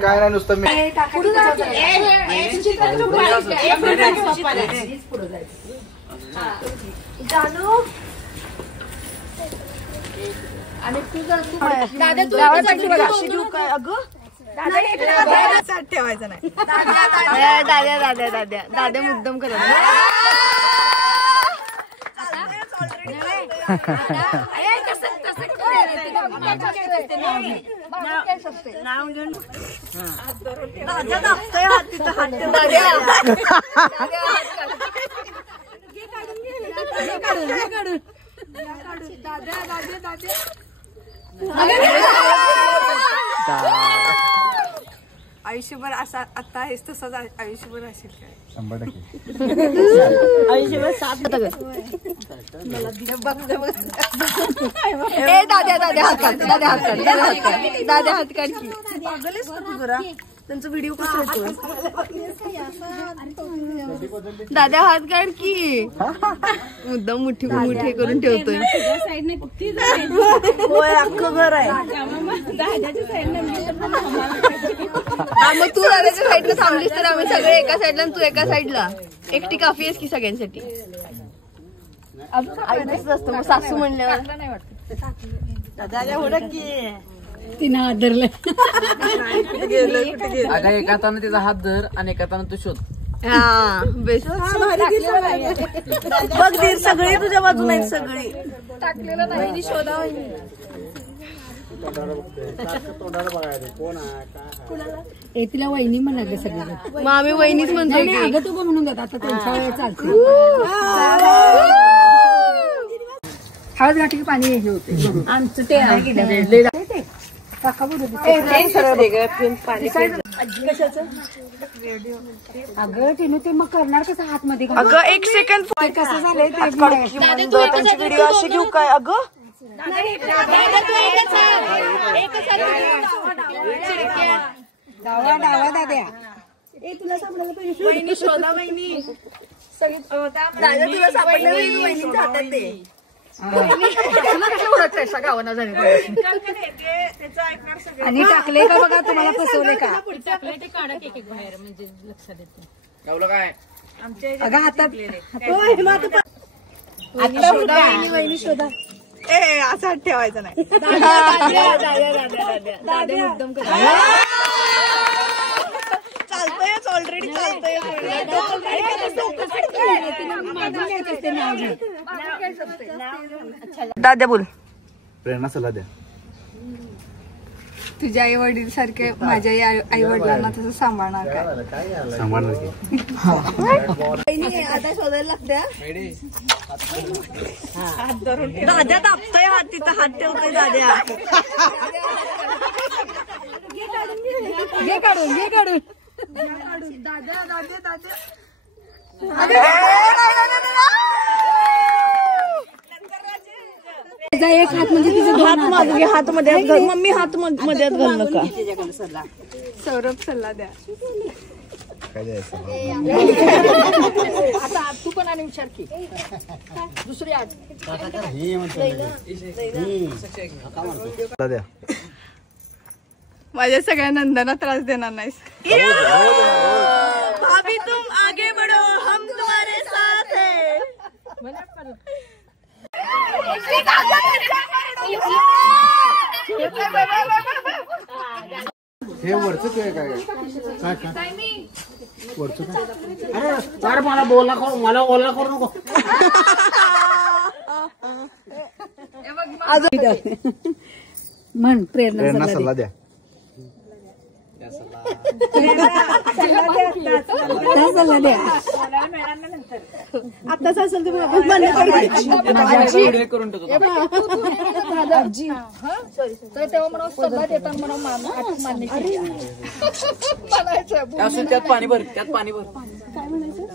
काय नाही नुसतं ठेवायचं नाही दादा मुद्दाम करत आयुष्यभर असा आता आहेस तसंच आयुष्यभर असेल काय 100% आयुष्यभर साथ दादा हात काढ की जरा त्यांचा व्हिडिओ कसा येतो दादा हात काढ की मुद्दाम मुठे करून ठेवतोय अख्खं घर आहे मग तू दादाच्या साईडला थांबलीस तर आम्ही सगळे एका साईडला तू एका साईडला एकटी काफी आहेस की सगळ्यांसाठी ऐकच असतं मग सासू म्हणल्यावर तिनं आदरलं अगं एका हाताने तिचा हात धर आणि एका हाताने तू शोध हा बेस्ट बघ दीर सगळी तुझ्या बाजूला आहेत सगळी टाकलेलं नाही शोधा तिला वहिनी म्हणाले सगळं मग आम्ही वहिनीच म्हणतोय की अगं तू म्हणून जात आता त्यांच्या वेळेस चालते हळद घाटी पाणी हे होते आमचं ते अगं तिने ते मग करणार कसं हात मध्ये अगं एक सेकंड कसं झालंय त्यांची व्हिडिओ अशी घेऊ काय अगं डावा डावा दाद्या तुला सापडायला पाहिजे वहिनी शोधा वहिनी सगळी दादा तुला सापडलं वहिनीच्या हातात ते आणि टाकले का बघा तुम्हाला फसवले का काय अगं हातात वहिनी शोधा असं ठेवायचं नाही चालतोय ऑलरेडी चालतोय दादा बोल प्रेरणा सल्ला द्या तुझ्या आई वडील सारखे माझ्या आई वडिलांना तसं सांभाळणार काय सांभाळणार की आता शोधायला लागत्या दाद्या दाबतोय हात तिथं हात ठेवतोय दाद्या घे काढून दाद्या एक हात म्हणजे हात मागे हात मध्ये मम्मी हात मध्ये घाल नका सौरभ सल्ला द्या काय द्यायचं आता तू पण आणि विचार की दुसरी आठ द्या माझ्या सगळ्या नंदांना त्रास देणार नाहीस भाभी तुम आगे बढ़ो हम तुम्हारे साथ हैं हे वरचं काय काय वरचं अरे मला बोलला मला ओला करू नको म्हण प्रेरणा सल्ला द्या आताच असेल करून टाकतो आजी तर तेव्हा मला सल्ला देताना मला मान्य केली म्हणायचं त्यात पाणी भर त्यात पाणी भर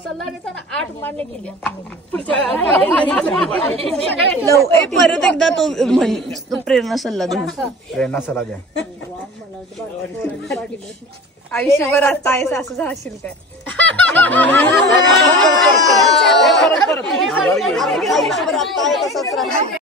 सल्ला देताना 8 मान्य केली परत एकदा तो म्हण तो प्रेरणा सल्ला दे प्रेरणा सल्ला द्या. आयुष्यभर आता आहेस असं झाशील काय